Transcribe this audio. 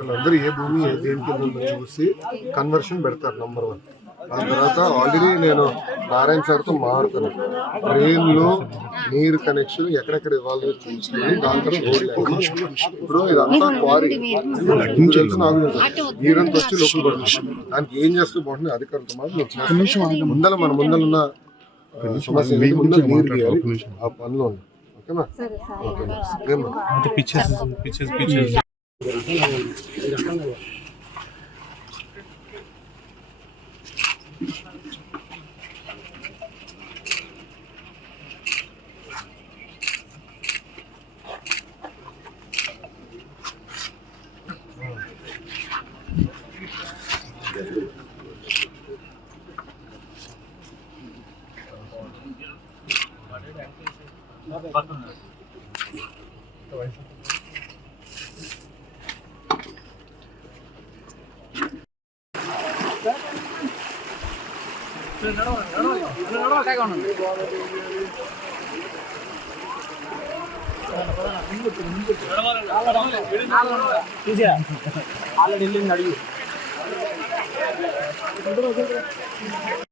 అధికారులు అందరూ ఏ భూమి ఏ దేని కింద ఉందో చూసి కన్వర్షన్ పెడతారు నంబర్ 1. దాని తర్వాత ఆల్రెడీ నేను నారాయణ సార్తో మాట్లాడుతున్నాను, డ్రైన్లో నీరు కనెక్షన్ ఎక్కడెక్కడ ఇవ్వాలో చూసుకుని దాని తర్వాత ఇప్పుడు ఇదంతా క్వారీ నీరంతా వచ్చి లోపల పడుతుంది. దానికి ఏం చేస్తూ బాగుంటుంది అధికారులతో మాత్రం మన ముందలున్న సమస్య నీరు తీయాలి, ఆ పనిలో ఉంది. ఓకేనా? ఆల్రెడీ అడిగి